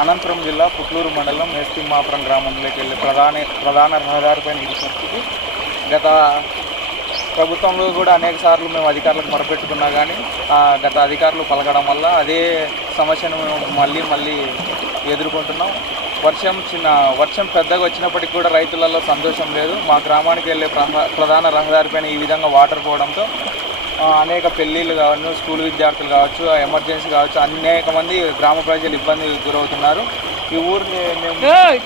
అనంతరం జిల్లా పుట్లూరు మండలం మేస్తిమ్మాపురం గ్రామంలోకి వెళ్ళి ప్రధాన ప్రధాన రహదారిపైన నిలిచినప్పటికీ గత ప్రభుత్వంలో కూడా అనేక సార్లు మేము అధికారులకు మొరపెట్టుకున్నా కానీ గత అధికారులు పలకడం వల్ల అదే సమస్యను మేము మళ్ళీ మళ్ళీ ఎదుర్కొంటున్నాం. వర్షం చిన్న వర్షం పెద్దగా వచ్చినప్పటికీ కూడా రైతులలో సంతోషం లేదు. మా గ్రామానికి వెళ్ళే ప్రధాన రహదారిపైన ఈ విధంగా వాటర్ పోవడంతో అనేక పెళ్ళిళ్ళు కావచ్చు స్కూల్ విద్యార్థులు కావచ్చు ఎమర్జెన్సీ కావచ్చు అనేక మంది గ్రామ ప్రజలు ఇబ్బంది గురవుతున్నారు. ఈ ఊరికి మేము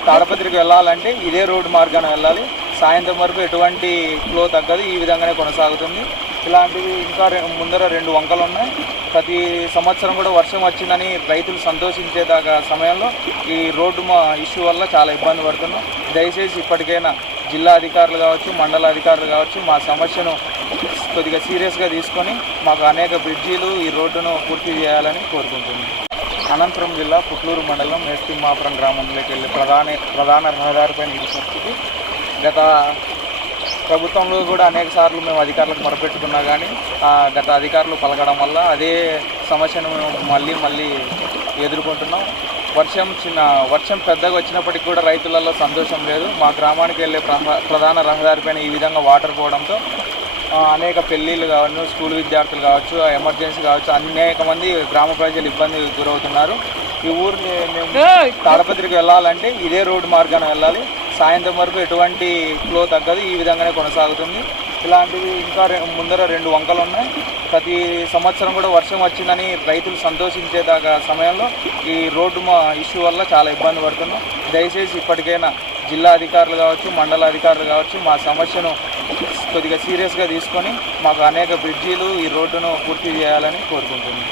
తాడపత్రికి వెళ్ళాలంటే ఇదే రోడ్డు మార్గాన వెళ్ళాలి. సాయంత్రం వరకు ఎటువంటి ఫ్లో తగ్గదు. ఈ విధంగానే కొనసాగుతుంది. ఇలాంటివి ఇంకా ముందర రెండు వంకలు ఉన్నాయి. ప్రతి సంవత్సరం కూడా వర్షం వచ్చిందని రైతులు సంతోషించేదాకా సమయంలో ఈ రోడ్డు మా ఇష్యూ వల్ల చాలా ఇబ్బంది పడుతున్నాం. దయచేసి ఇప్పటికైనా జిల్లా అధికారులు కావచ్చు మండల అధికారులు కావచ్చు మా సమస్యను కొద్దిగా సీరియస్గా తీసుకొని మాకు అనేక బ్రిడ్జీలు ఈ రోడ్డును పూర్తి చేయాలని కోరుకుంటుంది అనంతరం జిల్లా పుట్లూరు మండలం మేస్తిమ్మాపురం గ్రామంలోకి వెళ్ళి ప్రధాన ప్రధాన రహదారిపైన ఈ పరిస్థితి గత ప్రభుత్వంలో కూడా అనేక సార్లు మేము అధికారులకు మొరపెట్టుకున్నా కానీ గత అధికారులు పలకడం వల్ల అదే సమస్యను మేము మళ్ళీ మళ్ళీ ఎదుర్కొంటున్నాం. వర్షం చిన్న వర్షం పెద్దగా వచ్చినప్పటికీ కూడా రైతులలో సంతోషం లేదు. మా గ్రామానికి వెళ్ళే ప్రధాన రహదారిపైన ఈ విధంగా వాటర్ పోవడంతో అనేక పెళ్ళిళ్ళు కావచ్చు స్కూల్ విద్యార్థులు కావచ్చు ఎమర్జెన్సీ కావచ్చు అనేక మంది గ్రామ ప్రజలు ఇబ్బంది గురవుతున్నారు. ఈ ఊరికి మేము తాడపత్రికి వెళ్ళాలంటే ఇదే రోడ్డు మార్గాన వెళ్ళాలి. సాయంత్రం వరకు ఎటువంటి ఫ్లో తగ్గదు. ఈ విధంగానే కొనసాగుతుంది. ఇలాంటివి ఇంకా ముందర రెండు వంకలు ఉన్నాయి. ప్రతి సంవత్సరం కూడా వర్షం వచ్చిందని రైతులు సంతోషించేదాకా సమయంలో ఈ రోడ్డు మా ఇష్యూ వల్ల చాలా ఇబ్బంది పడుతున్నాం. దయచేసి ఇప్పటికైనా జిల్లా అధికారులు కావచ్చు మండల అధికారులు కావచ్చు మా సమస్యను కొద్దిగా సీరియస్గా తీసుకొని మాకు అనేక బ్రిడ్జీలు ఈ రోడ్డును పూర్తి చేయాలని కోరుకుంటున్నాం.